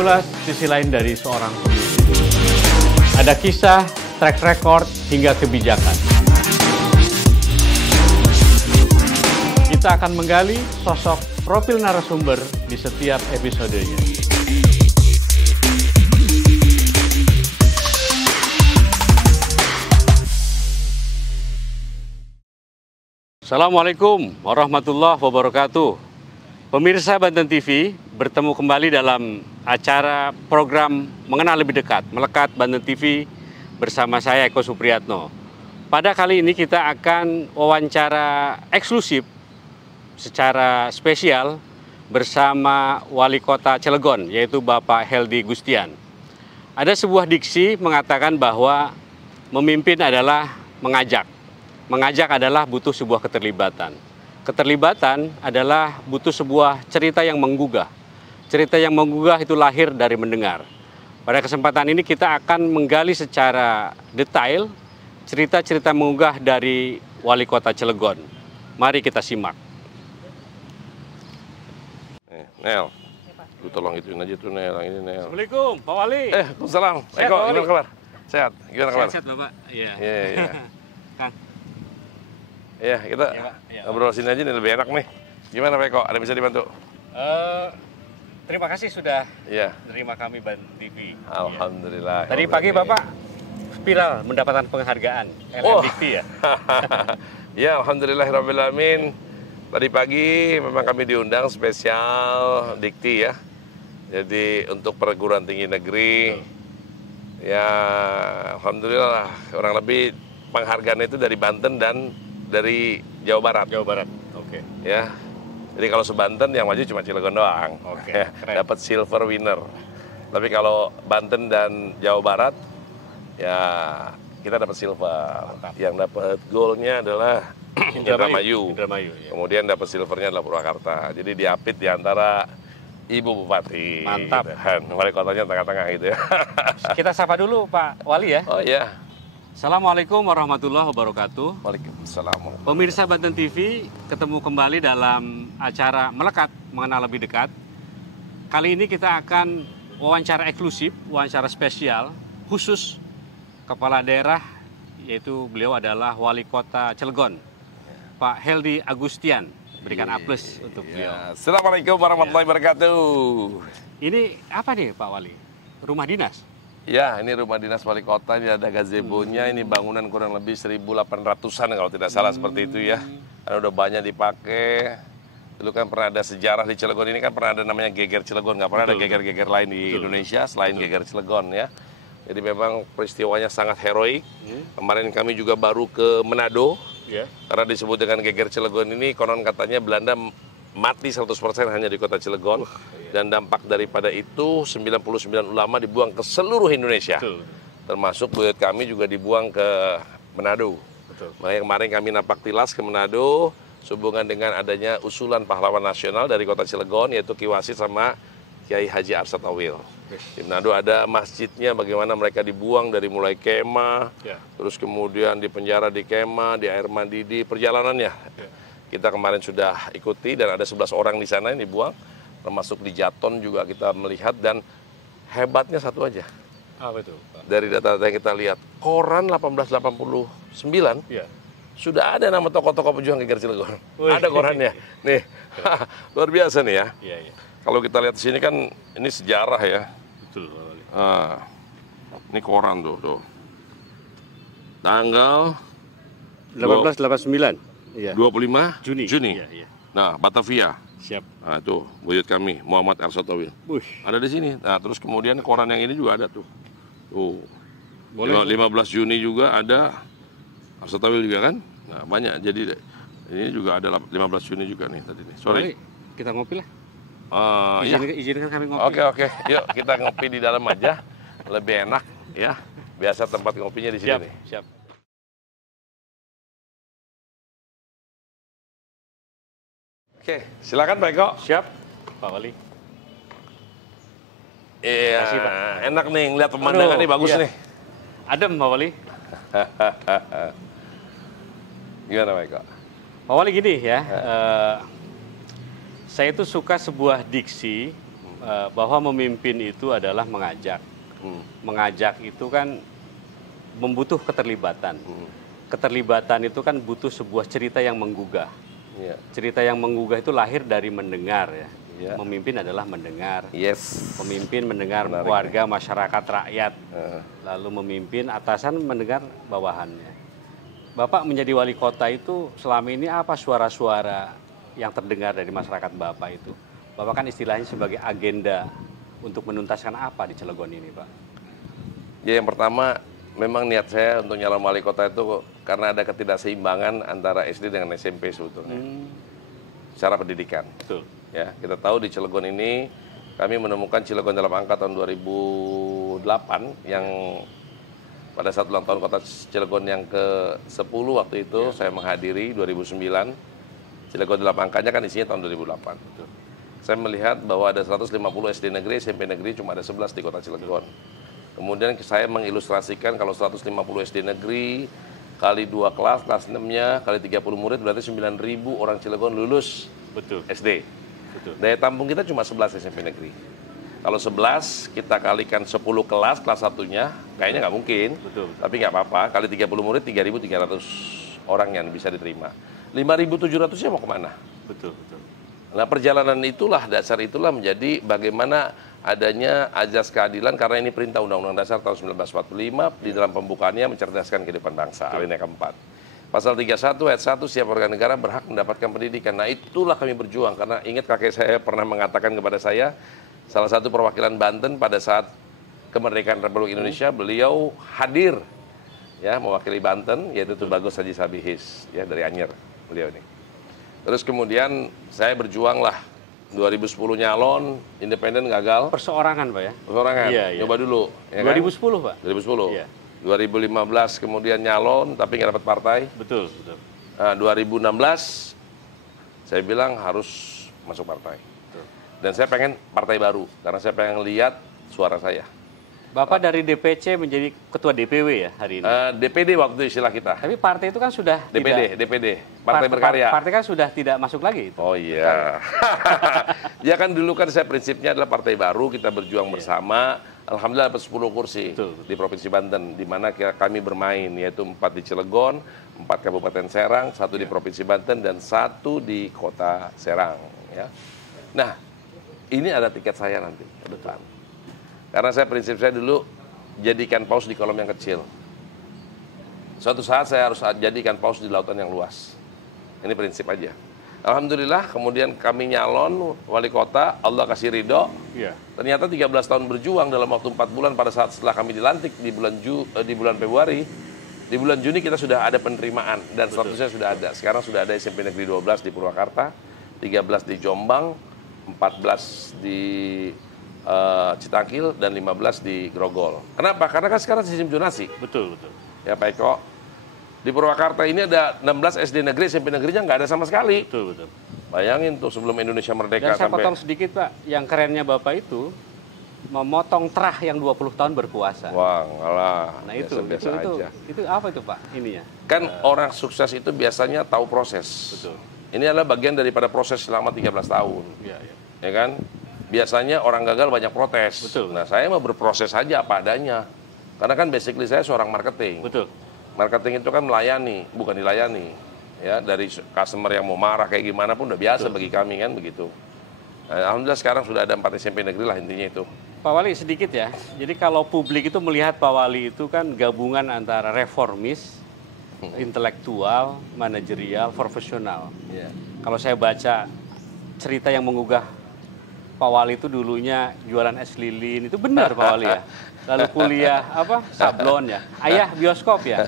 mengulas sisi lain dari seorang pemimpin. Ada kisah, track record, hingga kebijakan. Kita akan menggali sosok profil narasumber di setiap episodenya. Assalamualaikum warahmatullahi wabarakatuh. Pemirsa Banten TV, bertemu kembali dalam acara program Mengenal Lebih Dekat, Melekat Banten TV bersama saya Eko Supriyatno. Pada kali ini kita akan wawancara eksklusif secara spesial bersama Wali Kota Cilegon, yaitu Bapak Heldy Gustian. Ada sebuah diksi mengatakan bahwa memimpin adalah mengajak. Mengajak adalah butuh sebuah keterlibatan. Keterlibatan adalah butuh sebuah cerita yang menggugah. Cerita yang menggugah itu lahir dari mendengar. Pada kesempatan ini kita akan menggali secara detail cerita-cerita menggugah dari Wali Kota Cilegon. Mari kita simak. Nel, lu tolong ituin aja tuh Nel, yang ini Nel. Assalamualaikum, Pak Wali. Waalaikumsalam. Sehat, Eko, Pak Wali. gimana kabar? Sehat, gimana kabar? Sehat, Bapak. Iya. Iya. Kang. Iya, kita Iya, Pak. Iya, ngobrol sini aja nih, lebih enak nih. Gimana Pak Eko, ada bisa dibantu? Terima kasih sudah Iya. menerima kami Banten TV. Alhamdulillah. Tadi pagi Bapak viral mendapatkan penghargaan Oh. LMDikti ya. Ya, alhamdulillahirrahmanirrahim. Tadi pagi memang kami diundang spesial Dikti ya. Jadi untuk perguruan tinggi negeri. Ya, alhamdulillah kurang lebih penghargaan itu dari Banten dan dari Jawa Barat. Jawa Barat. Oke. Ya. Jadi kalau se-Banten yang maju cuma Cilegon doang. Oke, Ya, keren. dapat silver winner. Tapi kalau Banten dan Jawa Barat ya kita dapat silver. Mantap. Yang dapat goldnya adalah Indramayu. Indramayu. Ya. Kemudian dapat silvernya adalah Purwakarta. Jadi diapit di antara Ibu Bupati. Mantap. Gitu kan. Wali kotanya tengah-tengah gitu ya. Kita sapa dulu Pak Wali ya. Oh iya. Assalamualaikum warahmatullahi wabarakatuh. Waalaikumsalam. Pemirsa Banten TV, ketemu kembali dalam acara Melekat Mengenal Lebih Dekat. Kali ini kita akan wawancara eksklusif, wawancara spesial khusus Kepala Daerah, yaitu beliau adalah Wali Kota Cilegon, Pak Heldy Gustian. Berikan aplaus untuk beliau. Ya. Assalamualaikum warahmatullahi wabarakatuh. Ini apa nih Pak Wali? Rumah dinas? Ya, ini rumah dinas wali kota, ini ada gazebo-nya, ini bangunan kurang lebih 1.800-an kalau tidak salah seperti itu ya. Karena udah banyak dipakai. Dulu kan pernah ada sejarah di Cilegon ini kan pernah ada namanya Geger Cilegon, nggak pernah ada geger-geger lain di Indonesia selain Geger Cilegon ya. Jadi memang peristiwanya sangat heroik. Kemarin kami juga baru ke Manado, Ya. karena disebut dengan Geger Cilegon ini konon katanya Belanda mati 100% hanya di kota Cilegon. Dan dampak daripada itu 99 ulama dibuang ke seluruh Indonesia. Betul. Termasuk buyut kami juga dibuang ke Manado. Betul. Makanya kemarin kami napak tilas ke Manado sehubungan dengan adanya usulan pahlawan nasional dari kota Cilegon yaitu Ki Wasit sama Kiai Haji Arsyad Awil. Di Manado ada masjidnya bagaimana mereka dibuang dari mulai kemah, Ya. terus kemudian di penjara di kemah, di air mandi, di perjalanannya. Ya. Kita kemarin sudah ikuti dan ada 11 orang di sana yang dibuang, termasuk di Jaton juga kita melihat dan hebatnya satu aja. Apa itu Pak? Dari data-data yang kita lihat, koran 1889 Ya. sudah ada nama tokoh-tokoh pejuang Geger Cilegon. Wih. Ada korannya. Nih, luar biasa nih ya. Iya, iya. Kalau kita lihat di sini kan ini sejarah ya. Betul Pak Wali. Ini koran tuh. Tanggal 1889. Iya. 25 Juni. Juni. Iya, iya. Nah, Batavia. Siap. Nah, itu buyut kami, Muhammad Arsyad Awil. Wih. Ada di sini. Nah, terus kemudian koran yang ini juga ada tuh. Tuh. Boleh. 15 Juni juga ada Arsyad Awil juga kan? Nah, banyak. Jadi ini juga ada 15 Juni juga nih tadi nih. Sorry. Wali, kita ngopi lah. Ya. Izinkan kami ngopi. Oke. Yuk kita ngopi di dalam aja. Lebih enak ya. Biasa tempat ngopinya di sini Siap, nih. siap. Oke, silakan Pak Eko. Siap, Pak Wali. Iya, Makasih, Pak. enak nih ngeliat pemandangan Aduh, nih bagus iya. nih. Adem, Pak Wali. Gimana Pak Eko? Pak Wali gini ya, saya itu suka sebuah diksi bahwa memimpin itu adalah mengajak. Mengajak itu kan membutuh keterlibatan. Keterlibatan itu kan butuh sebuah cerita yang menggugah. Cerita yang menggugah itu lahir dari mendengar ya. Memimpin adalah mendengar. Pemimpin mendengar warga, masyarakat, rakyat. Lalu memimpin, atasan mendengar bawahannya. Bapak menjadi wali kota itu selama ini apa suara-suara yang terdengar dari masyarakat Bapak itu? Bapak kan istilahnya sebagai agenda untuk menuntaskan apa di Cilegon ini, Pak? Ya, yang pertama memang niat saya untuk nyalon wali kota itu karena ada ketidakseimbangan antara SD dengan SMP sebetulnya. Secara pendidikan. Betul. Ya, kita tahu di Cilegon ini kami menemukan Cilegon dalam angka tahun 2008 yang pada saat ulang tahun kota Cilegon yang ke-10 waktu itu saya menghadiri 2009. Cilegon dalam angkanya kan isinya tahun 2008. Betul. Saya melihat bahwa ada 150 SD negeri, SMP negeri cuma ada 11 di kota Cilegon. Kemudian saya mengilustrasikan kalau 150 SD negeri kali 2 kelas, kelas 6-nya kali 30 murid berarti 9.000 orang Cilegon lulus. Betul. SD. Betul. Daya tampung kita cuma 11 SMP negeri. Kalau 11 kita kalikan 10 kelas 1-nya, kayaknya nggak mungkin. Betul. Tapi nggak apa-apa, kali 30 murid 3.300 orang yang bisa diterima. 5.700-nya mau kemana? Betul, betul. Nah, perjalanan itulah, dasar itulah menjadi bagaimana adanya azas keadilan karena ini perintah Undang-Undang Dasar tahun 1945 di dalam pembukaannya mencerdaskan kehidupan bangsa, alinea keempat. Pasal 31 ayat 1, setiap warga negara berhak mendapatkan pendidikan. Nah, itulah kami berjuang karena ingat kakek saya pernah mengatakan kepada saya, salah satu perwakilan Banten pada saat kemerdekaan Republik Indonesia, beliau hadir ya mewakili Banten, yaitu Tubagus Haji Sabihis ya dari Anyer beliau ini. Terus kemudian saya berjuang lah 2010 nyalon, independen gagal. Perseorangan, Pak ya? Perseorangan, iya. coba dulu. Ya 2010, kan? Pak? 2010. Iya. 2015 kemudian nyalon, tapi nggak dapat partai. Betul, betul. Nah, 2016 saya bilang harus masuk partai. Betul. Dan saya pengen partai baru, karena saya pengen lihat suara saya. Bapak dari DPC menjadi ketua DPW ya hari ini? DPD waktu itu istilah kita. Tapi partai itu kan sudah DPD, Partai Berkarya. Partai kan sudah tidak masuk lagi itu. Oh iya. Ya kan dulu kan saya prinsipnya adalah partai baru, kita berjuang bersama. Alhamdulillah dapat 10 kursi di Provinsi Banten, di mana kami bermain, yaitu 4 di Cilegon, 4 Kabupaten Serang, 1 di Provinsi Banten, dan 1 di Kota Serang. Ya. Nah, ini ada tiket saya nanti ke depan. Karena prinsip saya dulu, jadikan paus di kolam yang kecil. Suatu saat saya harus jadikan paus di lautan yang luas. Ini prinsip aja. Alhamdulillah kemudian kami nyalon wali kota, Allah kasih ridho. Iya. Ternyata 13 tahun berjuang dalam waktu 4 bulan pada saat setelah kami dilantik di bulan Februari. Di bulan Juni kita sudah ada penerimaan dan statusnya sudah ada. Sekarang sudah ada SMP Negeri 12 di Purwakarta, 13 di Jombang, 14 di Citangkil, dan 15 di Grogol. Kenapa? Karena kan sekarang sistem zonasi. Betul, betul. Ya Pak Eko, di Purwakarta ini ada 16 SD negeri, SMP negerinya nggak ada sama sekali. Betul, betul. Bayangin tuh sebelum Indonesia merdeka Dan saya sampai... potong sedikit, Pak. Yang kerennya Bapak itu memotong terah yang 20 tahun berkuasa. Wah, ngalah. Nah itu apa itu Pak ininya? Kan orang sukses itu biasanya tahu proses. Betul. Ini adalah bagian daripada proses selama 13 tahun. Iya, iya. Ya kan? Biasanya orang gagal banyak protes. Betul. Nah, saya mau berproses aja apa adanya. Karena kan basically saya seorang marketing. Betul. Marketing itu kan melayani, bukan dilayani. Ya, dari customer yang mau marah kayak gimana pun udah biasa bagi kami kan begitu. Nah, alhamdulillah sekarang sudah ada 4 SMP negeri lah intinya itu. Pak Wali sedikit ya. Jadi kalau publik itu melihat Pak Wali itu kan gabungan antara reformis, intelektual, manajerial, profesional. Yeah. Kalau saya baca cerita yang menggugah Pak Wali itu dulunya jualan es lilin, itu benar Pak Wali ya. Lalu kuliah sablon ya, ayah bioskop ya.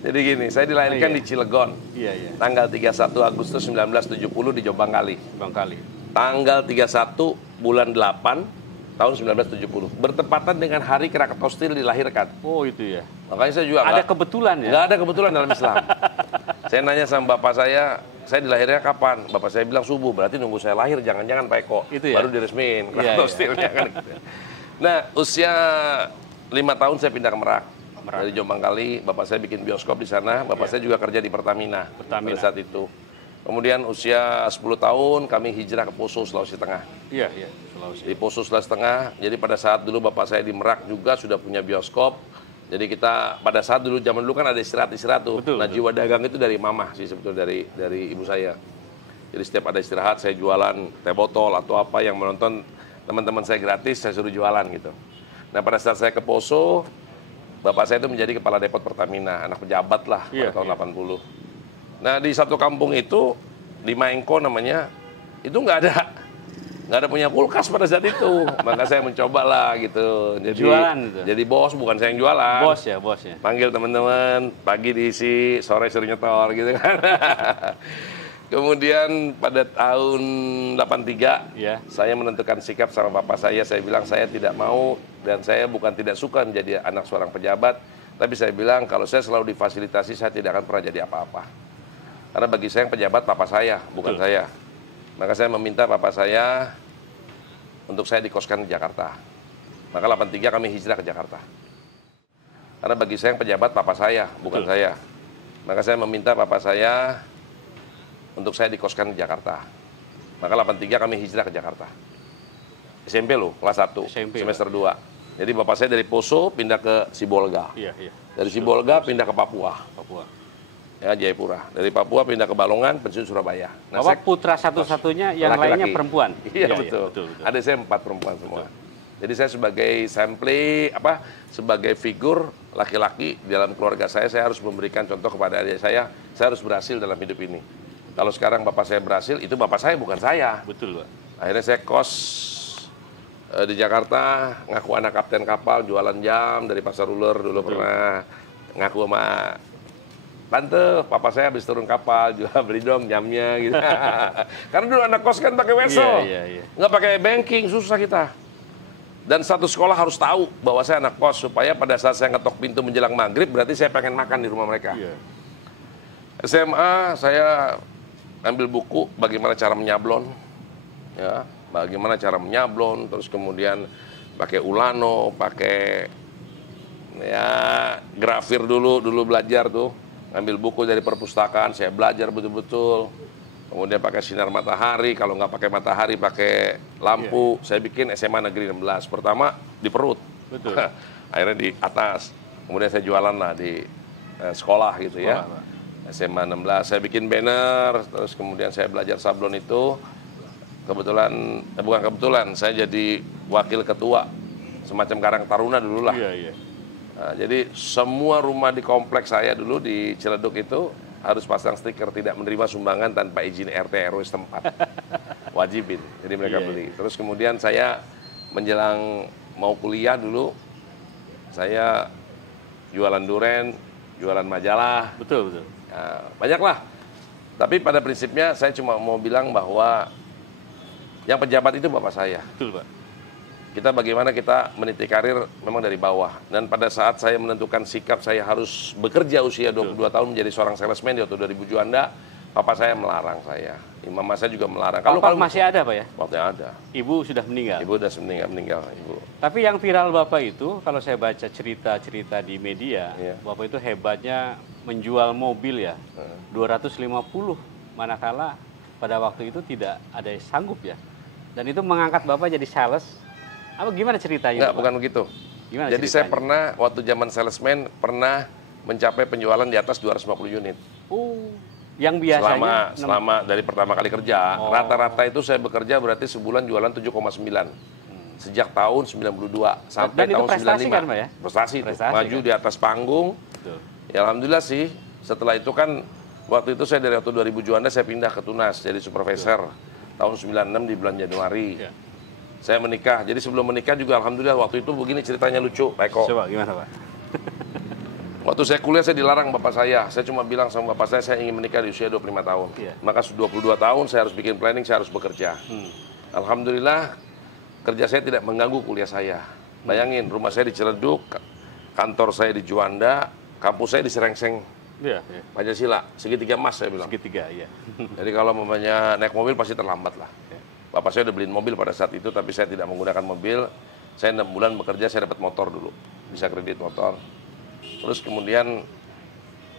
Jadi gini, saya dilahirkan di Cilegon. Iya, iya. Tanggal 31 Agustus 1970 di Jombang Kali. Tanggal 31 bulan 8 tahun 1970. Bertepatan dengan hari Krakatau Steel dilahirkan. Oh itu ya. Makanya saya juga ada kebetulan ya? Nggak ada kebetulan dalam Islam. Saya nanya sama bapak saya dilahirnya kapan? Bapak saya bilang subuh, berarti nunggu saya lahir, jangan-jangan Pak Eko. Itu ya? Baru diresmiin Krakatau Steel-nya kan. Nah, usia 5 tahun saya pindah ke Merak. Dari Jombang Kali, bapak saya bikin bioskop di sana. Bapak saya juga kerja di Pertamina pada saat itu. Kemudian usia 10 tahun kami hijrah ke Poso, Sulawesi Tengah. Iya, iya, Sulawesi. Di Poso, Sulawesi Tengah. Jadi pada saat dulu bapak saya di Merak juga sudah punya bioskop. Jadi kita pada saat dulu zaman dulu kan ada istirahat tuh. Betul, nah, betul. jiwa dagang itu dari mama sih sebetulnya dari ibu saya. Jadi setiap ada istirahat saya jualan teh botol atau apa yang menonton teman-teman saya gratis, saya suruh jualan gitu. Nah, pada saat saya ke Poso, bapak saya itu menjadi kepala depot Pertamina, anak pejabat lah pada tahun 80. Nah, di satu kampung itu, di Maengko namanya, itu nggak ada punya kulkas pada saat itu. Maka saya mencoba lah gitu. Jadi, jualan itu? Jadi bos, bukan saya yang jualan. Bos ya. Panggil teman-teman, pagi diisi, sore suruh nyetor gitu kan. Kemudian pada tahun 83, ya. Saya menentukan sikap sama bapak saya bilang saya tidak mau dan saya bukan tidak suka menjadi anak seorang pejabat, tapi saya bilang kalau saya selalu difasilitasi saya tidak akan pernah jadi apa-apa. Karena bagi saya yang pejabat papa saya, bukan Betul. saya. Maka saya meminta papa saya untuk saya dikoskan di Jakarta. Maka 83 kami hijrah ke Jakarta. Karena bagi saya yang pejabat papa saya, bukan Betul. saya. Maka saya meminta papa saya untuk saya dikoskan di Jakarta. Maka 83 kami hijrah ke Jakarta. SMP loh, kelas 1, SMP, semester 2. Jadi bapak saya dari Poso pindah ke Sibolga. Iya, iya. Dari Sibolga pindah ke Papua. Ya, Jayapura. Dari Papua pindah ke Balongan, pensiun Surabaya. Nah, Bapak putra satu-satunya, yang laki-laki. lainnya perempuan? Iya, betul. Ada saya 4 perempuan semua. Jadi saya sebagai sebagai figur laki-laki dalam keluarga saya harus memberikan contoh kepada adik saya harus berhasil dalam hidup ini. Kalau sekarang bapak saya berhasil, itu bapak saya bukan saya. Betul, Pak. Akhirnya saya kos di Jakarta, ngaku anak kapten kapal, jualan jam dari Pasar Uler dulu. Betul. Pernah ngaku sama tante, papa saya habis turun kapal, beli dong jamnya gitu. Karena dulu anak kos kan pakai wesel, nggak pakai banking, susah kita. Dan satu sekolah harus tahu bahwa saya anak kos, supaya pada saat saya ngetok pintu menjelang maghrib, berarti saya pengen makan di rumah mereka. SMA, saya ambil buku bagaimana cara menyablon, ya, bagaimana cara menyablon, terus kemudian pakai ulano, pakai ya grafir dulu belajar tuh. Ambil buku dari perpustakaan, saya belajar betul-betul. Kemudian pakai sinar matahari, kalau nggak pakai matahari, pakai lampu. Saya bikin SMA Negeri 16. Pertama di perut. Betul. Akhirnya di atas. Kemudian saya jualan lah di sekolah gitu ya. SMA 16. Saya bikin banner, terus kemudian saya belajar sablon itu. Kebetulan, bukan kebetulan, saya jadi wakil ketua. Semacam Karang Taruna dulu lah. Nah, jadi semua rumah di kompleks saya dulu di Ciledug itu harus pasang stiker tidak menerima sumbangan tanpa izin RT RW setempat. Wajibin, jadi mereka beli. Terus kemudian saya menjelang mau kuliah dulu, saya jualan duren, jualan majalah. Betul. Ya, banyak lah. Tapi pada prinsipnya saya cuma mau bilang bahwa yang pejabat itu bapak saya. Betul, Pak. Kita bagaimana kita meniti karir memang dari bawah. Dan pada saat saya menentukan sikap saya harus bekerja usia 22 tahun menjadi seorang salesman di Auto 2000 Juanda, papa saya melarang saya. Mama saya juga melarang. Kalau masih ada, Pak ya? Waktu ada. Ibu sudah meninggal? Ibu sudah meninggal, Ibu. Tapi yang viral Bapak itu, kalau saya baca cerita-cerita di media, Bapak itu hebatnya menjual mobil ya, 250, manakala pada waktu itu tidak ada yang sanggup ya. Dan itu mengangkat Bapak jadi sales. Apa gimana ceritanya? Enggak, bukan begitu. Gimana jadi ceritanya? saya pernah, waktu zaman salesman, pernah mencapai penjualan di atas 250 unit. Yang biasanya? Selama dari pertama kali kerja. Rata-rata itu saya bekerja berarti sebulan jualan 7,9. Sejak tahun 92 sampai dan tahun 95. Kan, Pak, ya? Prestasi maju kan? Di atas panggung. Betul. Ya alhamdulillah sih. Setelah itu kan, waktu itu saya dari Auto 2000 Juanda, saya pindah ke Tunas jadi supervisor. Tahun 96 di bulan Januari. Saya menikah, jadi sebelum menikah juga alhamdulillah waktu itu begini ceritanya lucu, Pak Eko. Coba gimana, Pak? Waktu saya kuliah saya dilarang bapak saya cuma bilang sama bapak saya ingin menikah di usia 25 tahun. Maka 22 tahun saya harus bikin planning, saya harus bekerja. Alhamdulillah kerja saya tidak mengganggu kuliah saya. Bayangin, rumah saya di Ciledug, kantor saya di Juanda, kampus saya di Serengseng. Pancasila, segitiga emas saya bilang. Segitiga, iya. Jadi kalau mamanya naik mobil pasti terlambat lah. Bapak saya udah beliin mobil pada saat itu, tapi saya tidak menggunakan mobil. Saya 6 bulan bekerja, saya dapat motor dulu. Bisa kredit motor. Terus kemudian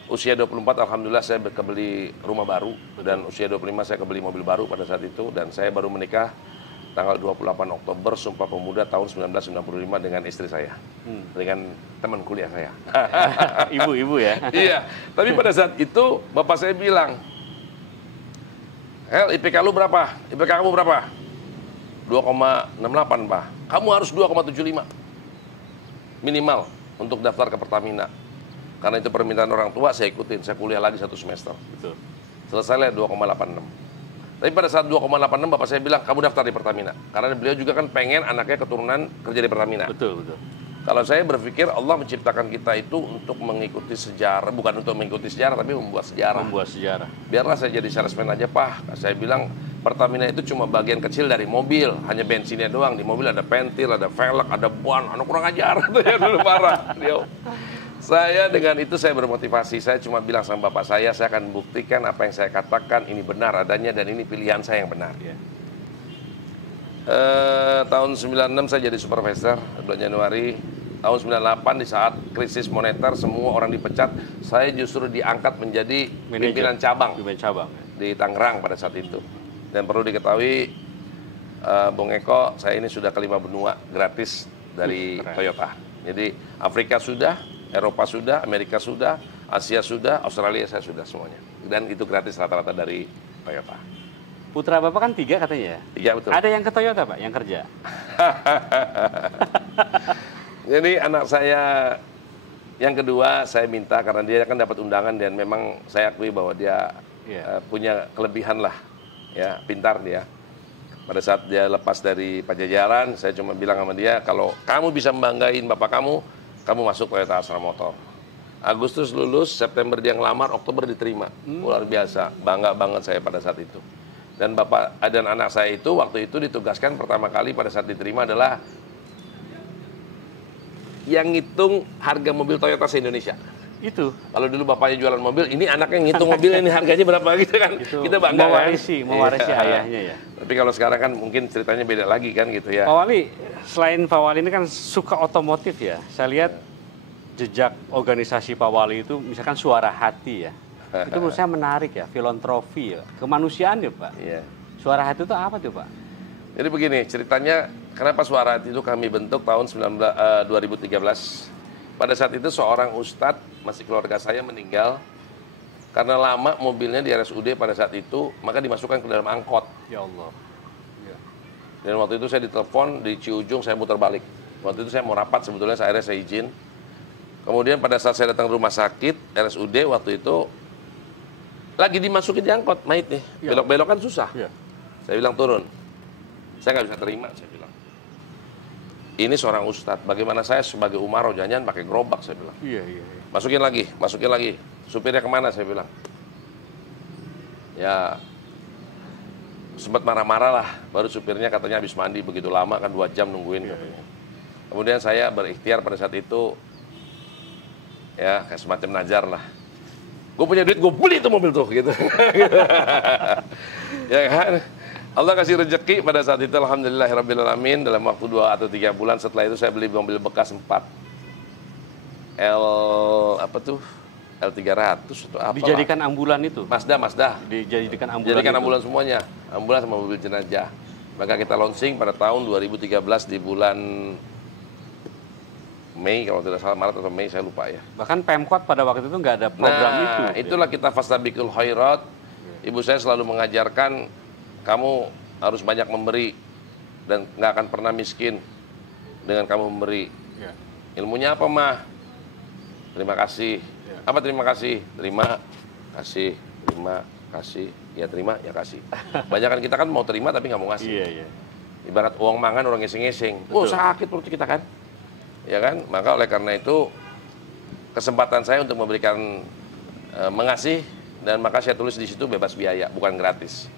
Usia 24 alhamdulillah saya kebeli rumah baru. Dan usia 25 saya kebeli mobil baru pada saat itu. Dan saya baru menikah tanggal 28 Oktober Sumpah Pemuda tahun 1995 dengan istri saya. Dengan teman kuliah saya. Ibu-ibu ya? Iya, tapi pada saat itu bapak saya bilang, Hel, IPK lu berapa? IPK kamu berapa? 2,68 Pak. Kamu harus 2,75 minimal untuk daftar ke Pertamina. Karena itu permintaan orang tua, saya ikutin. Saya kuliah lagi 1 semester. Betul. Selesai lah 2,86. Tapi pada saat 2,86 bapak saya bilang, kamu daftar di Pertamina. Karena beliau juga kan pengen anaknya keturunan kerja di Pertamina. Betul, betul. Kalau saya berpikir Allah menciptakan kita itu untuk mengikuti sejarah, bukan untuk mengikuti sejarah, tapi membuat sejarah. Membuat sejarah. Biarlah saya jadi salesman aja, Pak. Saya bilang, Pertamina itu cuma bagian kecil dari mobil, hanya bensinnya doang. Di mobil ada pentil, ada velg, ada ban, anak kurang ajar. Itu ya dulu marah. Saya dengan itu saya bermotivasi. Saya cuma bilang sama bapak saya akan buktikan apa yang saya katakan ini benar adanya dan ini pilihan saya yang benar. Ya. Tahun 96 saya jadi supervisor, bulan Januari. Tahun 98 di saat krisis moneter semua orang dipecat, saya justru diangkat menjadi pimpinan cabang di Tangerang pada saat itu. Dan perlu diketahui, Bung Eko, saya ini sudah ke 5 benua gratis dari Toyota. Jadi Afrika sudah, Eropa sudah, Amerika sudah, Asia sudah, Australia saya sudah semuanya. Dan itu gratis rata-rata dari Toyota. Putra Bapak kan 3 katanya ya? 3 betul. Ada yang ke Toyota Pak, yang kerja? Jadi anak saya yang kedua saya minta karena dia kan dapat undangan dan memang saya akui bahwa dia punya kelebihan lah, ya pintar dia. Pada saat dia lepas dari Pajajaran, saya cuma bilang sama dia, kalau kamu bisa membanggain bapak kamu masuk Toyota Astra Motor. Agustus lulus, September dia ngelamar, Oktober diterima. Luar biasa, bangga banget saya pada saat itu. Dan bapak dan anak saya itu waktu itu ditugaskan pertama kali pada saat diterima adalah yang ngitung harga mobil Toyota se-Indonesia. Itu. Kalau dulu bapaknya jualan mobil, ini anaknya ngitung mobilnya ini harganya berapa gitu kan. Itu kita bangga mewarisi ayahnya ya. Tapi kalau sekarang kan mungkin ceritanya beda lagi kan gitu ya. Pak Wali, selain Pak Wali ini kan suka otomotif ya. Saya lihat jejak organisasi Pak Wali itu misalkan Suara Hati ya. Itu menurut saya menarik ya, filantropi ya, kemanusiaan ya Pak. Iya. Suara Hati itu apa tuh Pak? Jadi begini, ceritanya kenapa Suara Hati itu kami bentuk tahun 2013. Pada saat itu seorang ustadz, masih keluarga saya meninggal. Karena lama mobilnya di RSUD pada saat itu, maka dimasukkan ke dalam angkot. Ya Allah. Ya. Dan waktu itu saya ditelepon di Ciujung, saya muter balik. Waktu itu saya mau rapat sebetulnya, akhirnya saya izin. Kemudian pada saat saya datang ke rumah sakit, RSUD waktu itu, lagi dimasukin di angkot, mait nih. Belok-belok kan susah. Ya. Saya bilang turun. Saya nggak bisa terima, saya bilang. Ini seorang ustadz, bagaimana saya sebagai umaro jangan pakai gerobak, saya bilang. Iya. Masukin lagi. Supirnya kemana, saya bilang. Ya, sempat marah-marah lah. Baru supirnya katanya habis mandi, begitu lama kan 2 jam nungguin. Katanya. Kemudian saya berikhtiar pada saat itu, ya kayak semacam najar lah. Gue punya duit, gue beli itu mobil tuh, gitu. Ya kan? Allah kasih rezeki pada saat itu, alhamdulillahirrabbilalamin. Dalam waktu 2 atau 3 bulan setelah itu saya beli mobil bekas 4 L300 atau apa? Dijadikan ambulan itu? Mazda. Dijadikan ambulan semuanya. Ambulan sama mobil jenazah. Maka kita launching pada tahun 2013 di bulan Mei, kalau tidak salah, Maret atau Mei, saya lupa ya. Bahkan Pemkot pada waktu itu nggak ada program itu. Nah, itulah kita fastabiqul khairat. Ibu saya selalu mengajarkan, kamu harus banyak memberi dan nggak akan pernah miskin dengan kamu memberi. Ya. Ilmunya apa, Mah? Terima kasih. Ya. Apa terima kasih? Terima kasih. Ya terima, ya kasih. Banyakan kita kan mau terima tapi nggak mau ngasih. Iya. Ibarat uang mangan orang ngesing-ngesing. Oh sakit perut kita kan. Ya kan? Maka oleh karena itu kesempatan saya untuk memberikan mengasih, dan maka saya tulis di situ bebas biaya, bukan gratis.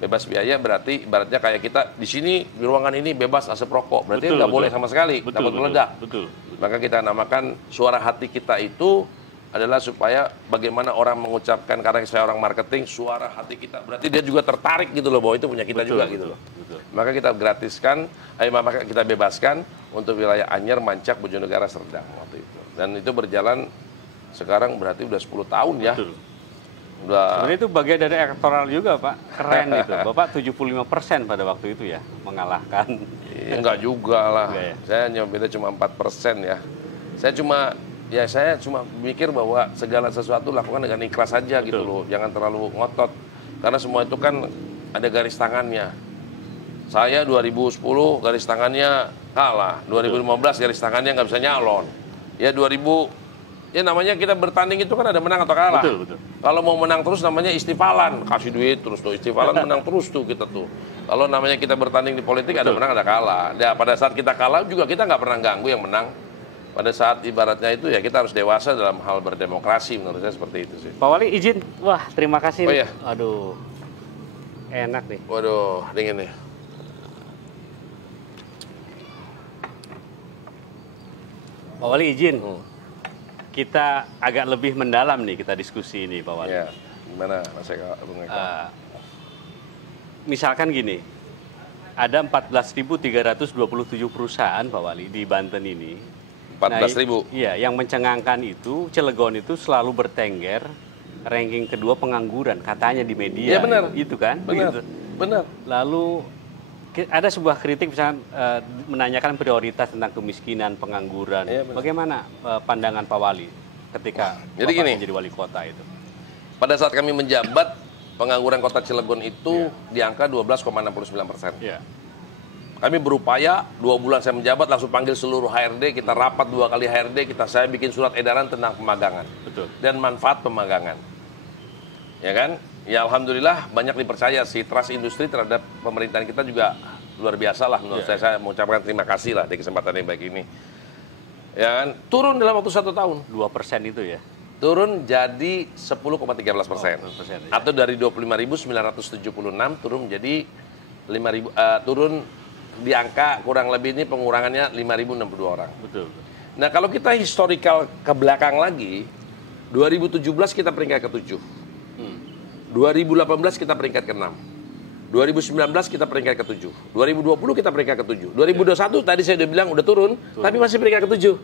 Bebas biaya berarti ibaratnya kayak kita di sini di ruangan ini bebas asap rokok, berarti nggak boleh sama sekali, takut meledak. Betul. Maka kita namakan suara hati kita itu adalah supaya bagaimana orang mengucapkan, karena saya orang marketing, suara hati kita berarti dia juga tertarik gitu loh bahwa itu punya kita juga gitu loh. Maka kita gratiskan, maka kita bebaskan untuk wilayah Anyer, Mancak, Bojonegara, Serdang waktu itu. Dan itu berjalan Sekarang berarti udah 10 tahun ya. Betul. Udah. Sebenarnya itu bagian dari elektoral juga, Pak. Keren itu. Bapak 75% pada waktu itu ya, mengalahkan. Enggak juga lah. Enggak ya? Saya beda cuma 4% ya. Saya cuma mikir bahwa segala sesuatu lakukan dengan ikhlas saja gitu loh. Jangan terlalu ngotot. Karena semua itu kan ada garis tangannya. Saya 2010 garis tangannya kalah. 2015 garis tangannya nggak bisa nyalon. Ya 2000, ya namanya kita bertanding itu kan ada menang atau kalah. Betul. Kalau mau menang terus namanya istifalan. Kasih duit terus tuh. Istifalan menang terus tuh kita tuh. Kalau namanya kita bertanding di politik ada menang ada kalah. Ya, pada saat kita kalah juga kita nggak pernah ganggu yang menang. Pada saat ibaratnya itu ya kita harus dewasa dalam hal berdemokrasi, menurut saya seperti itu sih. Pak Wali izin, wah terima kasih. Oh nih. iya. Aduh, enak nih. Waduh, dingin nih. Pak Wali izin, kita agak lebih mendalam nih kita diskusi ini Pak Wali. Ya, gimana Mas Eka, Bung Eka? Misalkan gini, ada 14.327 perusahaan Pak Wali di Banten ini. 14.000. Iya, yang mencengangkan itu Cilegon itu selalu bertengger ranking kedua pengangguran katanya di media. Iya benar. Itu kan? Benar. Gitu. Benar. Lalu ada sebuah kritik misalnya menanyakan prioritas tentang kemiskinan, pengangguran. Iya, benar. Bagaimana pandangan Pak Wali ketika Jadi gini, menjadi wali kota itu? pada saat kami menjabat, pengangguran kota Cilegon itu di angka 12,69%. Iya. Kami berupaya 2 bulan saya menjabat langsung panggil seluruh HRD, kita rapat 2 kali HRD, saya bikin surat edaran tentang pemagangan. Betul. Dan manfaat pemagangan. Ya kan? Ya alhamdulillah banyak dipercaya sih, trust industri terhadap pemerintahan kita juga luar biasa lah menurut saya. Saya mengucapkan terima kasih lah di kesempatan yang baik ini. Ya kan? Turun dalam waktu 1 tahun. 2% itu ya? Turun jadi 10,13%. Ya. Atau dari 25.976 turun menjadi 5.000, turun di angka kurang lebih ini pengurangannya 5.062 orang. Betul. Nah kalau kita historical ke belakang lagi, 2017 kita peringkat ke-7. 2018 kita peringkat ke-6. 2019 kita peringkat ke-7. 2020 kita peringkat ke-7. 2021 tadi saya udah bilang udah turun, tapi masih peringkat ke-7.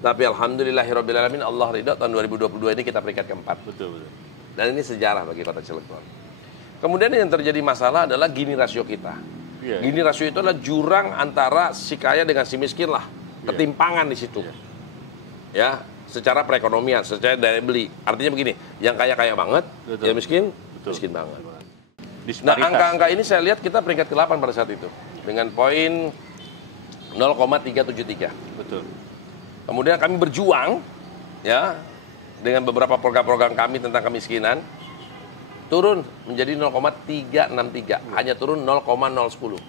Tapi alhamdulillahirobbilalamin Allah ridho, tahun 2022 ini kita peringkat ke-4. Betul. Dan ini sejarah bagi kota Cilegon. Kemudian yang terjadi masalah adalah Gini rasio kita. Gini rasio itu adalah jurang antara si kaya dengan si miskin lah. Ketimpangan di situ. Ya, secara perekonomian, secara daya beli. Artinya begini, yang kaya banget, yang miskin banget. Nah, angka-angka ini saya lihat kita peringkat ke-8 pada saat itu. Dengan poin 0,373. Betul. Kemudian kami berjuang, ya, dengan beberapa program-program kami tentang kemiskinan, turun menjadi 0,363, hanya turun 0,010.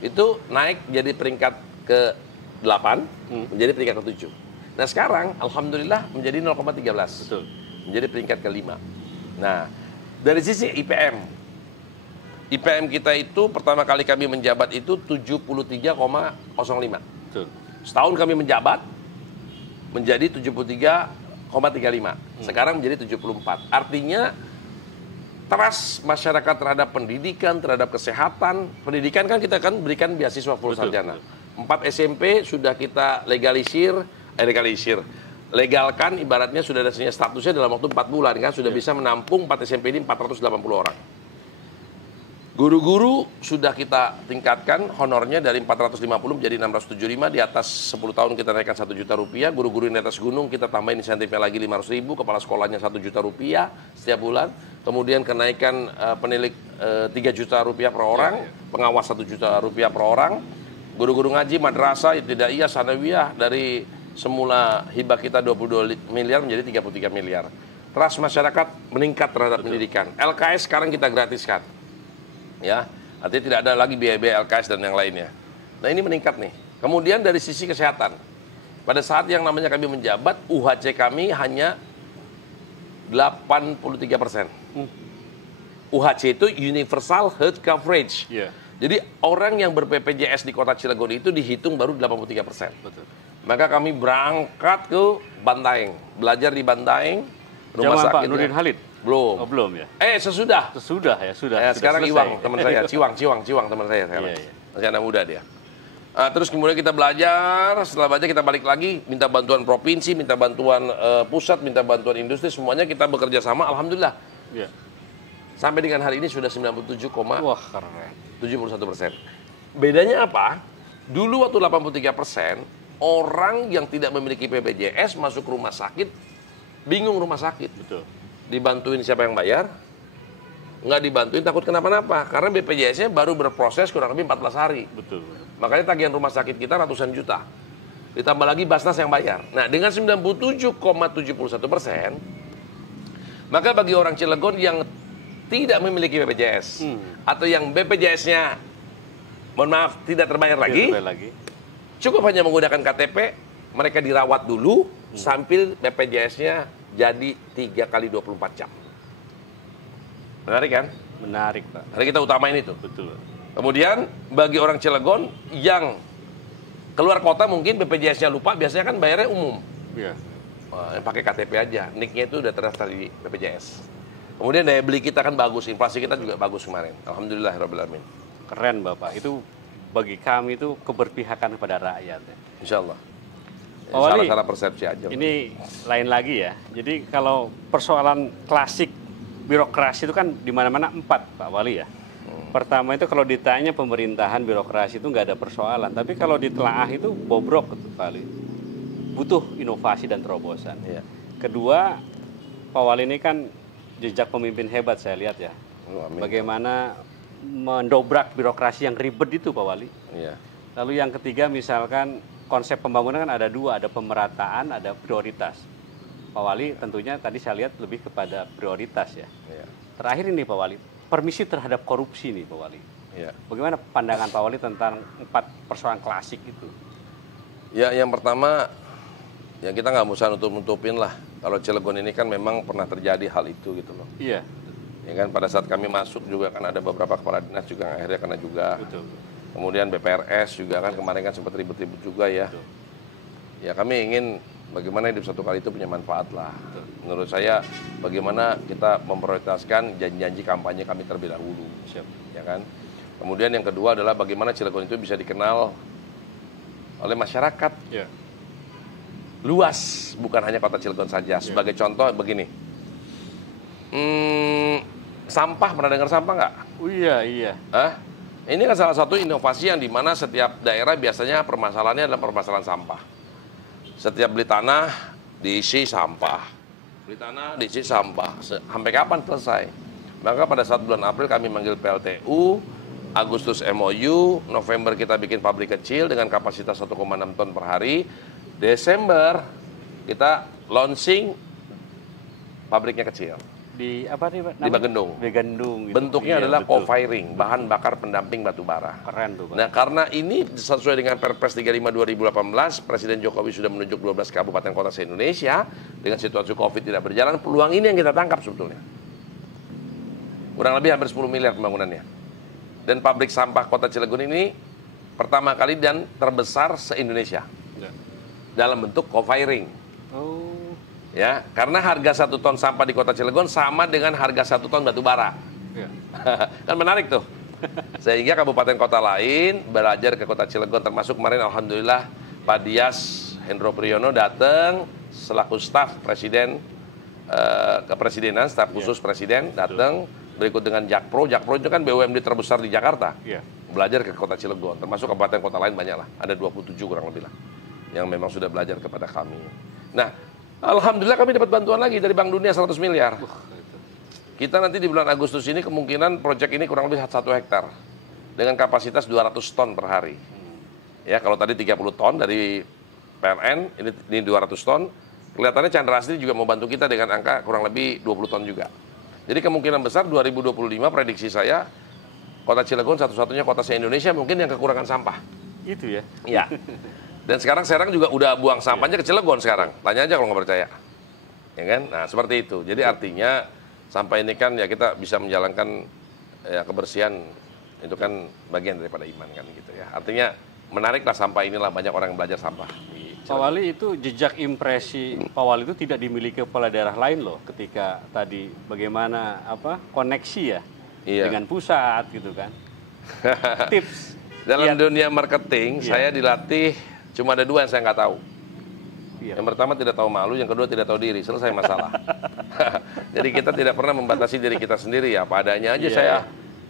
Itu naik jadi peringkat ke-8, menjadi peringkat ke-7. Nah sekarang, alhamdulillah menjadi 0,13. Betul. Menjadi peringkat ke-5. Nah, dari sisi IPM kita itu pertama kali kami menjabat itu 73,05. Betul. Setahun kami menjabat, menjadi 73,35. Sekarang menjadi 74. Artinya, trust masyarakat terhadap pendidikan, terhadap kesehatan. Pendidikan kan kita kan berikan beasiswa full sarjana. 4 SMP sudah kita legalkan, ibaratnya sudah ada statusnya dalam waktu 4 bulan kan, sudah bisa menampung 4 SMP ini 480 orang. Guru-guru sudah kita tingkatkan honornya dari 450 menjadi 675, di atas 10 tahun kita naikkan 1 juta rupiah, guru-guru yang di atas gunung kita tambahin insentifnya lagi 500 ribu, kepala sekolahnya 1 juta rupiah setiap bulan, kemudian kenaikan penilik 3 juta rupiah per orang, pengawas 1 juta rupiah per orang, guru-guru ngaji, madrasah, ibtidaiyah, sanawiyah, dari semula hibah kita 22 miliar menjadi 33 miliar. Trust masyarakat meningkat terhadap pendidikan. LKS sekarang kita gratiskan. Ya, artinya tidak ada lagi biaya-biaya LKS dan yang lainnya. Nah ini meningkat nih. Kemudian dari sisi kesehatan, pada saat yang namanya kami menjabat, UHC kami hanya 83%. UHC itu Universal Health Coverage. Jadi orang yang ber-BPJS di kota Cilegon itu dihitung baru 83%. Betul. Maka kami berangkat ke Bantaeng, belajar di Bantaeng, rumah sakit. Pak Nurdin Halid? Belum. Oh, belum ya? Sesudah. Sudah ya, sudah. Sekarang selesai. Iwang teman saya, Ciwang teman saya sekarang. Iya. Masih anak muda dia. Terus kemudian kita belajar, setelah belajar kita balik lagi, minta bantuan provinsi, minta bantuan pusat, minta bantuan industri, semuanya kita bekerja sama, alhamdulillah. Iya. Sampai dengan hari ini sudah 97,71%. Wah, keren. Bedanya apa? Dulu waktu 83%, orang yang tidak memiliki BPJS masuk rumah sakit, bingung rumah sakit. Betul. Dibantuin siapa yang bayar? Nggak dibantuin takut kenapa-napa. Karena BPJS-nya baru berproses kurang lebih 14 hari. Betul. Makanya tagihan rumah sakit kita ratusan juta. Ditambah lagi Basnas yang bayar. Nah, dengan 97,71%, maka bagi orang Cilegon yang tidak memiliki BPJS, atau yang BPJS-nya, mohon maaf, tidak terbayar lagi, cukup hanya menggunakan KTP, mereka dirawat dulu, sambil BPJS-nya jadi 3 kali 24 jam. Menarik kan? Menarik, Pak. Hari kita utamain itu. Betul. Kemudian bagi orang Cilegon yang keluar kota mungkin BPJS-nya lupa, biasanya kan bayarnya umum. Iya. Wah, pakai KTP aja, NIK-nya itu udah terdaftar di BPJS. Kemudian daya beli kita kan bagus, inflasi kita juga bagus kemarin. Alhamdulillahirrahmanirrahim. Keren, Bapak. Itu bagi kami itu keberpihakan kepada rakyat. Ya. Insya Allah. Pak Wali, Salah-salah persepsi aja. ini lain lagi ya. Jadi kalau persoalan klasik birokrasi itu kan di mana-mana 4, Pak Wali ya. Pertama itu kalau ditanya pemerintahan birokrasi itu nggak ada persoalan. Tapi kalau ditelaah itu bobrok itu Pak Wali. Butuh inovasi dan terobosan. Iya. Kedua, Pak Wali ini kan jejak pemimpin hebat saya lihat ya. Amin. Bagaimana mendobrak birokrasi yang ribet itu Pak Wali. Iya. Lalu yang ketiga misalkan konsep pembangunan kan ada 2, ada pemerataan, ada prioritas. Pak Wali tentunya tadi saya lihat lebih kepada prioritas ya. Iya. Terakhir ini Pak Wali, permisi terhadap korupsi nih Pak Wali. Iya. Bagaimana pandangan Pak Wali tentang 4 persoalan klasik itu? Ya, yang pertama, ya kita nggak usah nutup-nutupin lah. Kalau Cilegon ini kan memang pernah terjadi hal itu gitu loh. Iya. Ya kan pada saat kami masuk juga kan ada beberapa kepala dinas juga yang akhirnya kena juga. Betul. Kemudian BPRS juga kan kemarin kan sempat ribut-ribut juga ya. Betul. Ya kami ingin bagaimana hidup satu kali itu punya manfaat lah. Menurut saya bagaimana kita memprioritaskan janji-janji kampanye kami terlebih dahulu. Siap. Ya kan. Kemudian yang kedua adalah bagaimana Cilegon itu bisa dikenal oleh masyarakat. Iya. Luas, bukan hanya kota Cilegon saja. Sebagai contoh begini, sampah, pernah dengar sampah nggak? Oh iya. Ini kan salah satu inovasi yang dimana setiap daerah biasanya permasalahannya adalah permasalahan sampah. Setiap beli tanah, diisi sampah. Beli tanah, diisi sampah. Sampai kapan selesai? Maka pada saat bulan April kami manggil PLTU, Agustus MOU, November kita bikin pabrik kecil dengan kapasitas 1,6 ton per hari. Desember kita launching pabriknya kecil. Di apa nih Pak? Di Bagendung. Bagendung. Gitu. Bentuknya Iya, adalah betul. co-firing, bahan bakar pendamping batu bara. Keren tuh Pak. Nah, karena ini sesuai dengan Perpres 35 2018, Presiden Jokowi sudah menunjuk 12 kabupaten kota se-Indonesia dengan situasi Covid tidak berjalan, peluang ini yang kita tangkap sebetulnya. Kurang lebih hampir 10 miliar pembangunannya. Dan pabrik sampah Kota Cilegon ini pertama kali dan terbesar se-Indonesia. Ya. Dalam bentuk co-firing. Oh. Ya, karena harga 1 ton sampah di Kota Cilegon sama dengan harga 1 ton batu bara. Ya. Kan menarik tuh. Sehingga kabupaten kota lain belajar ke Kota Cilegon, termasuk kemarin alhamdulillah Pak Dias Hendro Priyono datang selaku staf presiden kepresidenan, staf khusus presiden datang, berikut dengan Jakpro. Jakpro itu kan BUMD terbesar di Jakarta. Iya. Belajar ke Kota Cilegon, termasuk kabupaten kota lain banyak lah, ada 27 kurang lebih lah yang memang sudah belajar kepada kami. Nah, alhamdulillah kami dapat bantuan lagi dari Bank Dunia 100 miliar. Kita nanti di bulan Agustus ini kemungkinan proyek ini kurang lebih 1 hektar dengan kapasitas 200 ton per hari. Ya, kalau tadi 30 ton dari PLN, ini 200 ton. Kelihatannya Chandra Asri juga mau bantu kita dengan angka kurang lebih 20 ton juga. Jadi kemungkinan besar 2025 prediksi saya Kota Cilegon satu-satunya kota se-Indonesia mungkin yang kekurangan sampah. Itu ya. Iya. Dan sekarang Serang juga udah buang sampahnya ke Cilegon sekarang. Tanya aja kalau nggak percaya. Ya kan? Nah, seperti itu. Jadi artinya sampah ini kan ya kita bisa menjalankan ya, kebersihan itu kan bagian daripada iman kan gitu ya. Artinya menariklah sampah inilah, banyak orang yang belajar sampah. Pak Wali, itu jejak impresi Pak Wali itu tidak dimiliki kepala daerah lain loh, ketika tadi bagaimana koneksi ya Iya. dengan pusat gitu kan. Tips Dalam dunia marketing, saya dilatih cuma ada dua yang saya nggak tahu. Yang pertama tidak tahu malu, yang kedua tidak tahu diri. Selesai masalah. Jadi kita tidak pernah membatasi diri kita sendiri ya, apa adanya aja saya.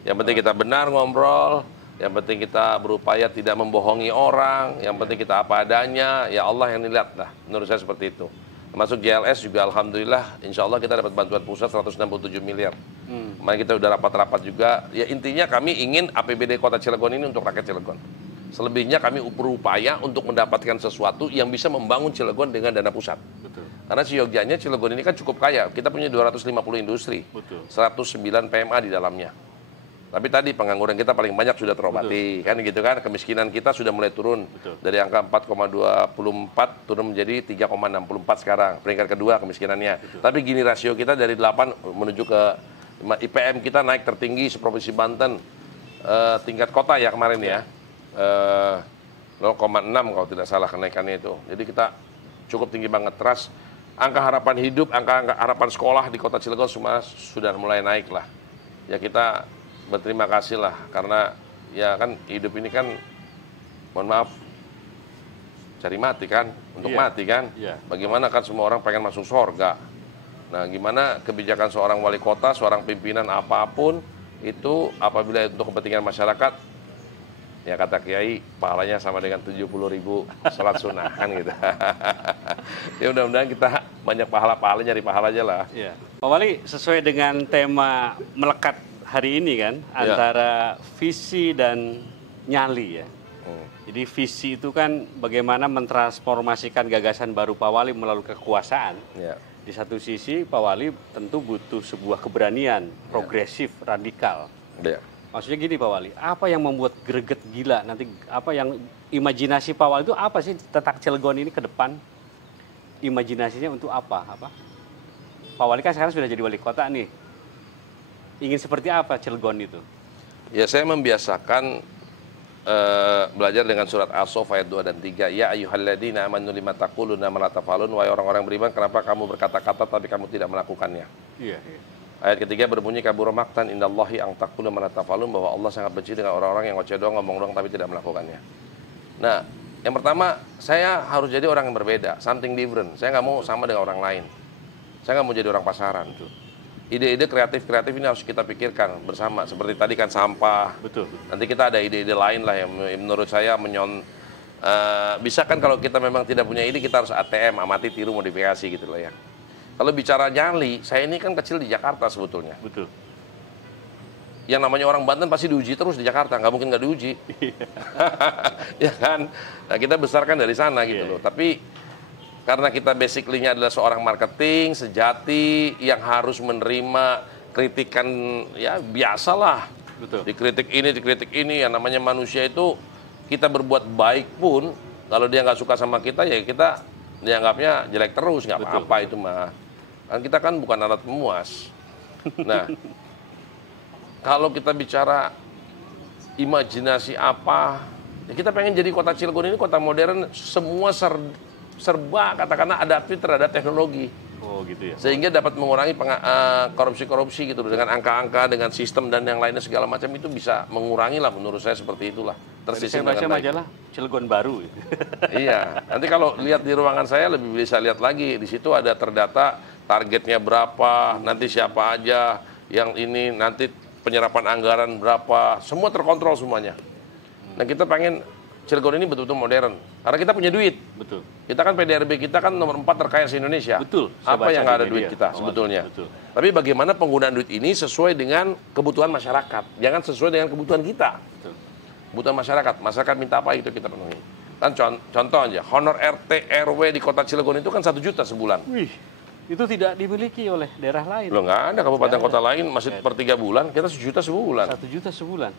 Yang penting kita benar ngobrol, yang penting kita berupaya tidak membohongi orang, yang penting kita apa adanya, ya Allah yang dilihat lah. Menurut saya seperti itu. Masuk JLS juga alhamdulillah, insya Allah kita dapat bantuan pusat 167 miliar. Kemarin kita udah rapat-rapat juga. Ya intinya kami ingin APBD Kota Cilegon ini untuk rakyat Cilegon. Selebihnya kami berupaya untuk mendapatkan sesuatu yang bisa membangun Cilegon dengan dana pusat. Betul. Karena seyogyanya Cilegon ini kan cukup kaya. Kita punya 250 industri, Betul. 109 PMA di dalamnya. Tapi tadi pengangguran kita paling banyak sudah terobati, kan gitu kan. Kemiskinan kita sudah mulai turun. Dari angka 4,24 turun menjadi 3,64 sekarang. Peringkat kedua kemiskinannya. Tapi gini rasio kita dari 8 menuju ke IPM kita naik tertinggi seprovinsi Banten. Tingkat kota ya kemarin ya. 0,6 kalau tidak salah kenaikannya itu. Jadi kita cukup tinggi banget. Terus angka harapan hidup, angka harapan sekolah di Kota Cilegon semua sudah mulai naik lah. Ya kita berterima kasih lah, karena ya kan hidup ini kan, mohon maaf, cari mati kan, untuk mati kan. Bagaimana kan semua orang pengen masuk surga. Nah gimana kebijakan seorang wali kota, seorang pimpinan apapun, itu apabila untuk kepentingan masyarakat, ya kata Kiai, pahalanya sama dengan 70.000 salat sunnah kan gitu. Ya mudah-mudahan kita banyak pahala nyari pahala aja lah. Pak Wali, sesuai dengan tema melekat hari ini kan, antara visi dan nyali ya. Jadi visi itu kan bagaimana mentransformasikan gagasan baru Pak Wali melalui kekuasaan. Di satu sisi Pak Wali tentu butuh sebuah keberanian progresif, radikal. Maksudnya gini Pak Wali, apa yang membuat greget gila nanti, apa yang imajinasi Pak Wali itu apa sih tentang Cilegon ini ke depan? Imajinasinya untuk apa? Pak Wali kan sekarang sudah jadi wali kota nih. Ingin seperti apa Cilegon itu? Ya saya membiasakan belajar dengan surat As-Saff ayat 2 dan 3. Ya ayyuhalladzina amanu lima taquluna ma la taf'alun, wahai orang-orang beriman, kenapa kamu berkata-kata tapi kamu tidak melakukannya? Ayat ketiga berbunyi kabura maqtan indallahi an taqulu ma la taf'alun, bahwa Allah sangat benci dengan orang-orang yang ngoceh doang, ngomong doang tapi tidak melakukannya. Nah, yang pertama saya harus jadi orang yang berbeda, something different. Saya nggak mau sama dengan orang lain. Saya nggak mau jadi orang pasaran. Ide-ide kreatif ini harus kita pikirkan bersama. Seperti tadi kan sampah. Nanti kita ada ide-ide lain lah yang menurut saya bisa kan, kalau kita memang tidak punya ide, kita harus ATM, amati, tiru, modifikasi gitu loh ya. Kalau bicara nyali, saya ini kan kecil di Jakarta sebetulnya. Yang namanya orang Banten pasti diuji terus di Jakarta, nggak mungkin nggak diuji. Ya kan? Nah, kita besarkan dari sana gitu loh. Tapi karena kita basically-nya adalah seorang marketing sejati yang harus menerima kritikan, ya biasalah. Dikritik ini, yang namanya manusia itu, kita berbuat baik pun, kalau dia nggak suka sama kita, ya kita dianggapnya jelek terus, nggak apa-apa itu mah. Kan kita kan bukan alat pemuas. Nah, kalau kita bicara imajinasi apa, ya kita pengen jadi kota Cilegon ini kota modern, semua serba katakanlah adaptif terhadap teknologi. Sehingga dapat mengurangi korupsi-korupsi gitu, dengan angka-angka, dengan sistem dan yang lainnya segala macam, itu bisa mengurangi lah, menurut saya seperti itulah. Saya baca majalah Cilegon baru. Iya, nanti kalau lihat di ruangan saya lebih bisa lihat lagi, di situ ada terdata targetnya berapa, nanti siapa aja yang ini, nanti penyerapan anggaran berapa, semua terkontrol semuanya. Nah kita pengen Cilegon ini betul-betul modern, karena kita punya duit. Kita kan PDRB kita kan nomor 4 terkaya se-Indonesia. Apa yang nggak ada duit kita sebetulnya. Tapi bagaimana penggunaan duit ini sesuai dengan kebutuhan masyarakat, jangan sesuai dengan kebutuhan kita. Kebutuhan masyarakat minta apa itu kita penuhi. Kan contoh aja, honor RT RW di kota Cilegon itu kan 1 juta sebulan. Itu tidak dimiliki oleh daerah lain. Loh, nggak ada kabupaten kota lain masih per 3 bulan, kita 1 juta sebulan. 1 juta sebulan.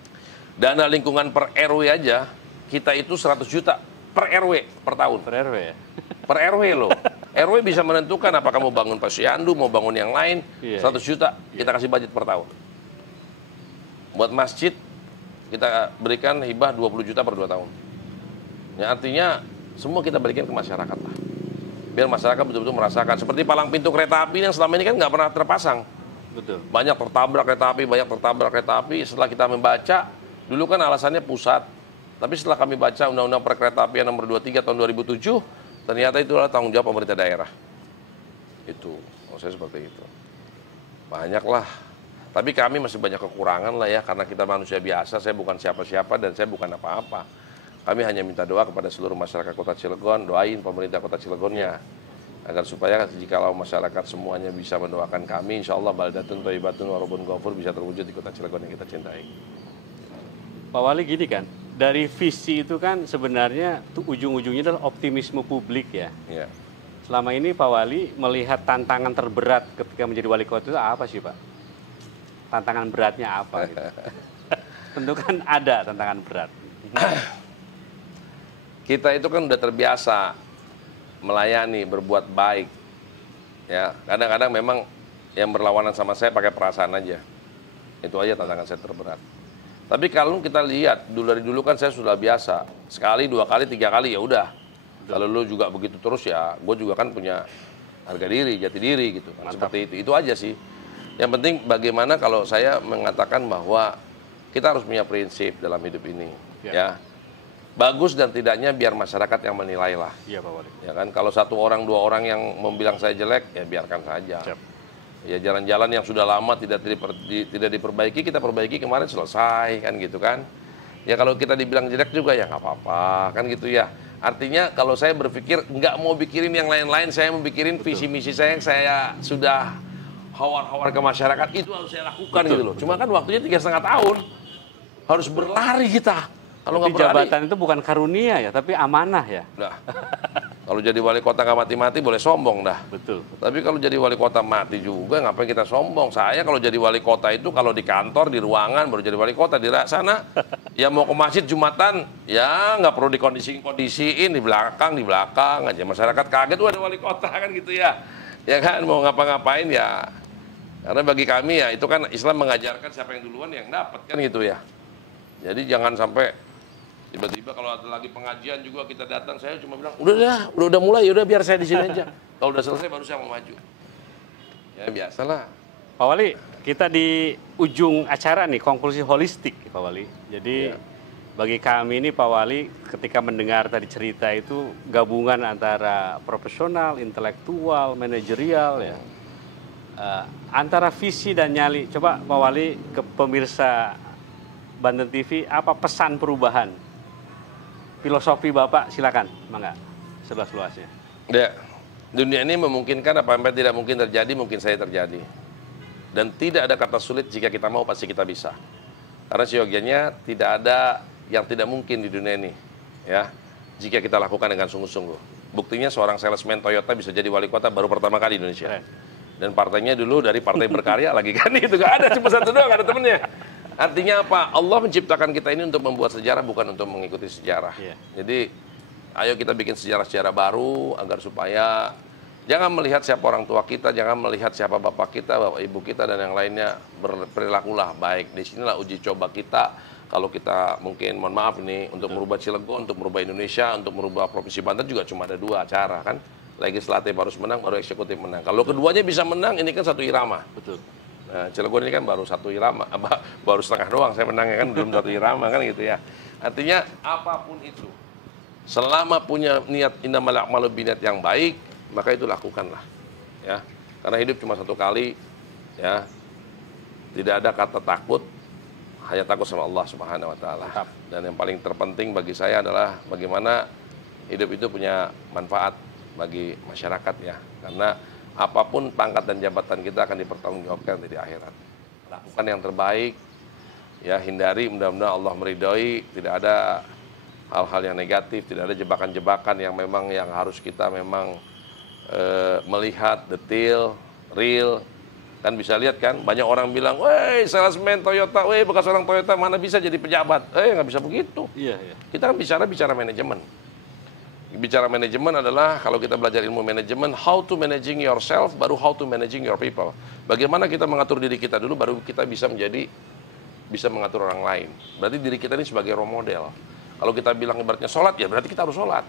Dana lingkungan per RW aja, kita itu 100 juta per RW per tahun. Per RW ya? Per RW loh. RW bisa menentukan apakah mau bangun posyandu, mau bangun yang lain. 100 juta kita kasih budget per tahun. Buat masjid, kita berikan hibah 20 juta per 2 tahun. Ya, artinya semua kita berikan ke masyarakat lah. Biar masyarakat betul-betul merasakan. Seperti palang pintu kereta api yang selama ini kan nggak pernah terpasang. Banyak tertabrak kereta api, Setelah kita membaca, dulu kan alasannya pusat Tapi setelah kami baca Undang-Undang Perkeretaapian nomor 23 tahun 2007, ternyata itu adalah tanggung jawab pemerintah daerah. Itu, maksud saya seperti itu. Banyaklah. Tapi kami masih banyak kekurangan lah ya, karena kita manusia biasa, saya bukan siapa-siapa dan saya bukan apa-apa. Kami hanya minta doa kepada seluruh masyarakat Kota Cilegon, doain pemerintah Kota Cilegonnya. Agar supaya jikalau masyarakat semuanya bisa mendoakan kami, insya Allah baldatun thayyibatun wa rabbun ghafur bisa terwujud di Kota Cilegon yang kita cintai. Pak Wali gini kan, dari visi itu kan sebenarnya tuh ujung-ujungnya adalah optimisme publik ya. Ya. Selama ini Pak Wali melihat tantangan terberat ketika menjadi wali kota itu apa sih Pak? Tantangan beratnya apa? Gitu? Tentu kan ada tantangan berat. Kita itu kan udah terbiasa melayani, berbuat baik. Ya, kadang-kadang memang yang berlawanan sama saya pakai perasaan aja. Itu aja tantangan saya terberat. Tapi kalau kita lihat dari dulu kan saya sudah biasa. Sekali, 2 kali, 3 kali ya udah. Kalau lu juga begitu terus ya, gue juga kan punya harga diri, jati diri gitu. Seperti itu aja sih. Yang penting bagaimana kalau saya mengatakan bahwa kita harus punya prinsip dalam hidup ini. Ya. Bagus dan tidaknya biar masyarakat yang menilai lah. Iya Pak Wali. Ya kan, kalau 1 orang 2 orang yang membilang saya jelek, ya biarkan saja. Siap. Ya jalan-jalan yang sudah lama tidak diperbaiki, kita perbaiki kemarin selesai kan gitu kan. Ya kalau kita dibilang jelek juga ya nggak apa-apa kan gitu ya. Artinya kalau saya berpikir nggak mau pikirin yang lain-lain, saya mau pikirin visi misi saya yang saya sudah hawar-hawar ke masyarakat, itu harus saya lakukan gitu loh. Cuma kan waktunya 3,5 tahun, harus berlari kita. Kalau nggak berlari, jabatan itu bukan karunia ya, tapi amanah ya. Nah, kalau jadi wali kota nggak mati-mati boleh sombong dah. Betul. Tapi kalau jadi wali kota mati juga, ngapain kita sombong? Saya kalau jadi wali kota itu kalau di kantor, di ruangan, baru jadi wali kota. Di sana, ya mau ke masjid Jumatan, ya nggak perlu dikondisiin di belakang aja. Masyarakat kaget, ada wali kota kan gitu ya. Ya kan, mau ngapa-ngapain ya. Karena bagi kami ya, itu kan Islam mengajarkan siapa yang duluan yang dapat kan gitu ya. Jadi jangan sampai tiba-tiba kalau ada lagi pengajian juga kita datang, saya cuma bilang, udah mulai, udah biar saya di sini aja. Kalau udah selesai baru saya mau maju. Ya biasalah. Pak Wali, kita di ujung acara nih, konklusi holistik Pak Wali. Jadi bagi kami ini Pak Wali, ketika mendengar tadi cerita itu gabungan antara profesional, intelektual, manajerial ya. Antara visi dan nyali. Coba Pak Wali ke pemirsa Banten TV, apa pesan perubahan? Filosofi Bapak silakan, mangga, seluas-luasnya. Ya, dunia ini memungkinkan apa yang tidak mungkin terjadi, mungkin saya terjadi. Dan tidak ada kata sulit jika kita mau, pasti kita bisa. Karena seyogianya tidak ada yang tidak mungkin di dunia ini. Ya, jika kita lakukan dengan sungguh-sungguh. Buktinya seorang salesman Toyota bisa jadi wali kota baru pertama kali di Indonesia. Dan partainya dulu dari partai berkarya lagi kan, itu gak ada, cuma satu doang, gak ada temennya. Artinya apa? Allah menciptakan kita ini untuk membuat sejarah, bukan untuk mengikuti sejarah. Jadi, ayo kita bikin sejarah-sejarah baru agar supaya jangan melihat siapa orang tua kita, jangan melihat siapa bapak kita, bapak ibu kita, dan yang lainnya. Berperilakulah baik. Disinilah uji coba kita. Kalau kita mungkin, mohon maaf ini, untuk merubah Cilegon, untuk merubah Indonesia, untuk merubah Provinsi Banten juga cuma ada 2 cara kan. Legislatif harus menang, baru eksekutif menang. Kalau keduanya bisa menang, ini kan satu irama. Betul. Nah, Cilegon ini kan baru 1 irama, baru setengah doang saya menangnya kan, belum 1 irama kan gitu ya. Artinya apapun itu, selama punya niat innamal a'malu binniyat yang baik, maka itu lakukanlah. Ya, karena hidup cuma 1 kali, ya. Tidak ada kata takut, hanya takut sama Allah Subhanahu Wa Taala. Dan yang paling terpenting bagi saya adalah bagaimana hidup itu punya manfaat bagi masyarakat ya, karena apapun pangkat dan jabatan kita akan dipertanggungjawabkan di akhirat. Lakukan yang terbaik, ya hindari, mudah-mudahan Allah meridhoi, tidak ada hal-hal yang negatif, tidak ada jebakan-jebakan yang memang yang harus kita memang melihat detail, real. Kan bisa lihat kan, banyak orang bilang, weh salesman Toyota, weh bekas orang Toyota mana bisa jadi pejabat? Nggak bisa begitu. Iya. Kita kan bicara manajemen. Bicara manajemen adalah kalau kita belajar ilmu manajemen, how to managing yourself, baru how to managing your people. Bagaimana kita mengatur diri kita dulu, baru kita bisa mengatur orang lain. Berarti diri kita ini sebagai role model. Kalau kita bilang ibaratnya sholat, ya berarti kita harus sholat.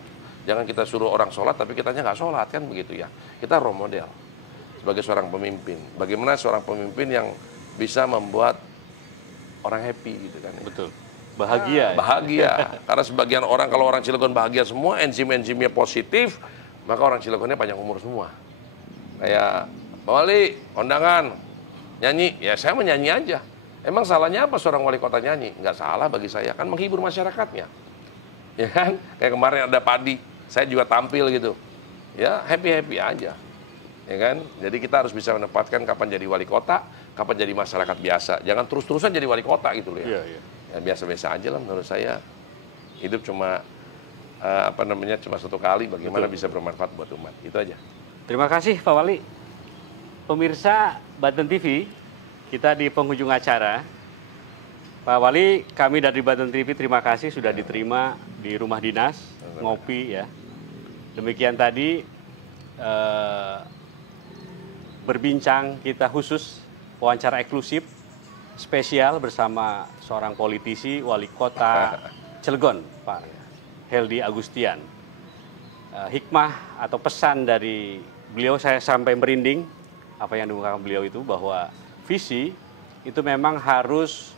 Jangan kita suruh orang sholat, tapi kitanya nggak sholat, kan begitu ya. Kita role model sebagai seorang pemimpin. Bagaimana seorang pemimpin yang bisa membuat orang happy gitu kan. Ya. Betul. Bahagia. Bahagia. Karena sebagian orang, kalau orang Cilegon bahagia semua, enzim-enzimnya positif, maka orang Cilegonnya panjang umur semua. Kayak, Pak Wali, kondangan, nyanyi. Ya saya menyanyi aja. Emang salahnya apa seorang wali kota nyanyi? Nggak salah bagi saya, kan menghibur masyarakatnya. Ya kan? Kayak kemarin ada padi, saya juga tampil gitu. Ya happy-happy aja. Ya kan? Jadi kita harus bisa menempatkan kapan jadi wali kota, kapan jadi masyarakat biasa. Jangan terus-terusan jadi wali kota gitu loh ya. Iya. Ya biasa-biasa aja lah menurut saya. Hidup cuma cuma satu kali, bagaimana bisa bermanfaat buat umat. Itu aja. Terima kasih Pak Wali. Pemirsa Banten TV, kita di penghujung acara. Pak Wali, kami dari Banten TV terima kasih sudah diterima di rumah dinas, ngopi ya. Demikian tadi berbincang kita khusus wawancara eksklusif spesial bersama seorang politisi wali kota Cilegon, Pak Heldy Agustian. Hikmah atau pesan dari beliau saya sampai merinding apa yang diungkapkan beliau itu, bahwa visi itu memang harus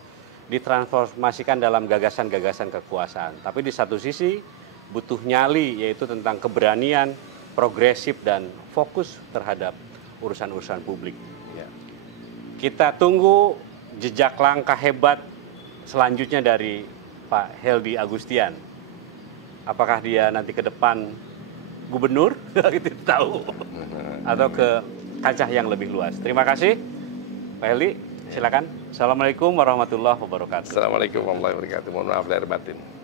ditransformasikan dalam gagasan-gagasan kekuasaan. Tapi di satu sisi butuh nyali, yaitu tentang keberanian, progresif dan fokus terhadap urusan-urusan publik. Ya. Kita tunggu jejak langkah hebat selanjutnya dari Pak Heldy Agustian. Apakah dia nanti ke depan gubernur? Kita tahu. Atau ke kancah yang lebih luas. Terima kasih Pak Heldy. Silakan. Assalamualaikum warahmatullahi wabarakatuh. Assalamualaikum warahmatullahi wabarakatuh. Mohon maaf lahir batin.